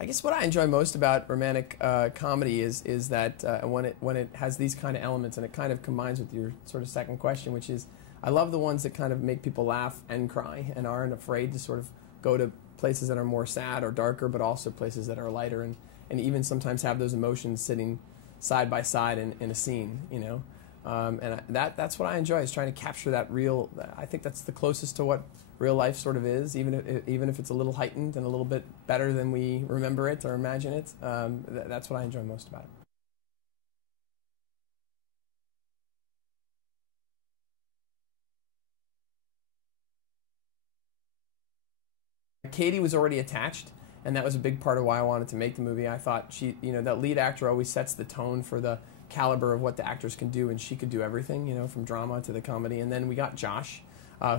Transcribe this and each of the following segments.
I guess what I enjoy most about romantic comedy is that when it has these kind of elements, and it kind of combines with your sort of second question, which is I love the ones that kind of make people laugh and cry and aren't afraid to sort of go to places that are more sad or darker, but also places that are lighter, and even sometimes have those emotions sitting side by side in a scene, you know. That's what I enjoy, is trying to capture that real. I think that's the closest to what real life sort of is, even if it's a little heightened and a little bit better than we remember it or imagine it. That's what I enjoy most about it. Katie was already attached, and that was a big part of why I wanted to make the movie. I thought she, you know, that lead actor always sets the tone for the caliber of what the actors can do, and she could do everything, you know, from drama to the comedy. And then we got Josh,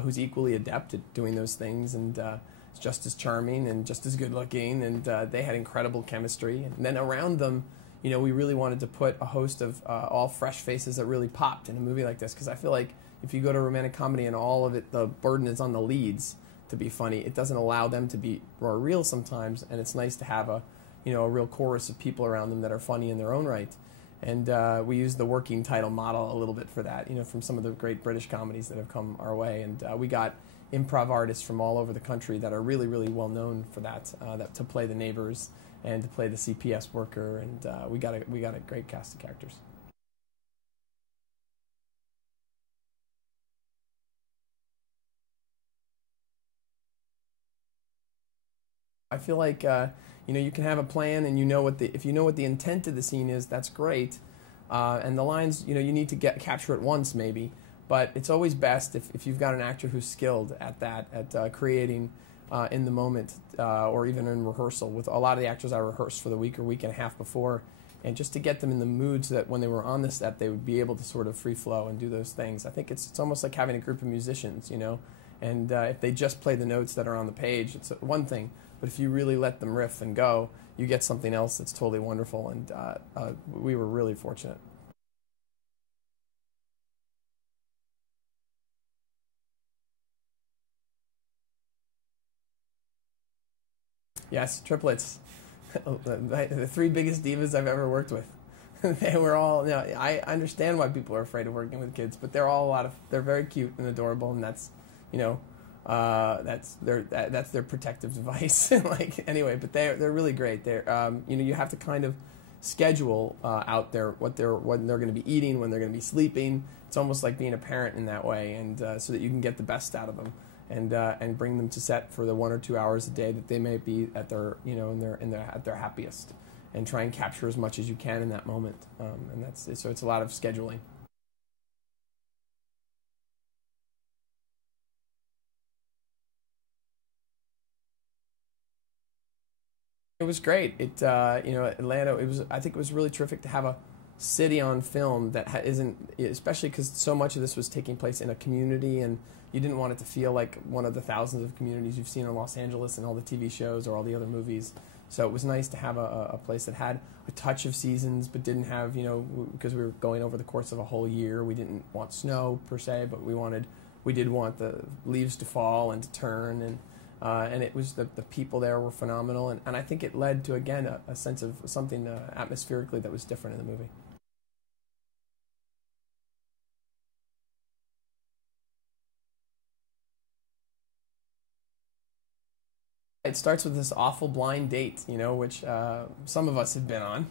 who's equally adept at doing those things, and is just as charming and just as good looking, and they had incredible chemistry. And then around them, you know, we really wanted to put a host of all fresh faces that really popped in a movie like this, because I feel like if you go to romantic comedy and all of it, the burden is on the leads to be funny, it doesn't allow them to be more real sometimes, and it's nice to have a, you know, a real chorus of people around them that are funny in their own right. And we used the working title model a little bit for that, you know, from some of the great British comedies that have come our way. And we got improv artists from all over the country that are really, really well known for that, to play the neighbors and to play the CPS worker. And we got a great cast of characters. I feel like you know, you can have a plan, and you know what the if you know what the intent of the scene is, that's great. And the lines, you know, you need to capture it once maybe, but it's always best if you've got an actor who's skilled at that, at creating in the moment, or even in rehearsal. With a lot of the actors, I rehearsed for the week or week and a half before, and just to get them in the mood so that when they were on the set, they would be able to sort of free flow and do those things. I think it's almost like having a group of musicians, you know, and if they just play the notes that are on the page, it's one thing. But if you really let them riff and go, you get something else that's totally wonderful, and we were really fortunate. Yes, triplets. The three biggest divas I've ever worked with. They were all, you know, I understand why people are afraid of working with kids, but they're all they're very cute and adorable, and that's, you know, that's their protective device. Like, anyway, but they're really great. They're you know, you have to kind of schedule out what they're going to be eating, when they're going to be sleeping. It's almost like being a parent in that way, and so that you can get the best out of them, and bring them to set for the 1 or 2 hours a day that they may be at their, you know, at their happiest, and try and capture as much as you can in that moment. And so it's a lot of scheduling. It was great. You know, Atlanta. I think it was really terrific to have a city on film that isn't, especially because so much of this was taking place in a community, and you didn't want it to feel like one of the thousands of communities you've seen in Los Angeles and all the TV shows or all the other movies. So it was nice to have a place that had a touch of seasons, but didn't have, you know, because we were going over the course of a whole year. We didn't want snow per se, but we did want the leaves to fall and to turn, and it was the people there were phenomenal, and I think it led to, again, a sense of something atmospherically that was different in the movie. It starts with this awful blind date, you know, which some of us have been on,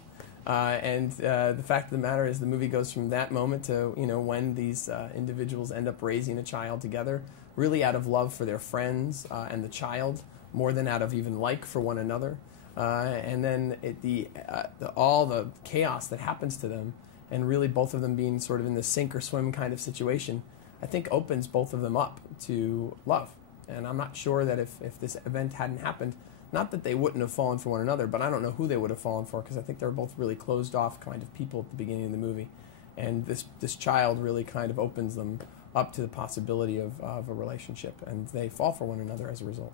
and the fact of the matter is, the movie goes from that moment to, you know, when these individuals end up raising a child together, really out of love for their friends and the child, more than out of even like for one another. And then all the chaos that happens to them, and really both of them being sort of in the sink or swim kind of situation, I think opens both of them up to love. And I'm not sure that if this event hadn't happened, not that they wouldn't have fallen for one another, but I don't know who they would have fallen for, because I think they're both really closed off kind of people at the beginning of the movie. And this child really kind of opens them up to the possibility of a relationship, and they fall for one another as a result.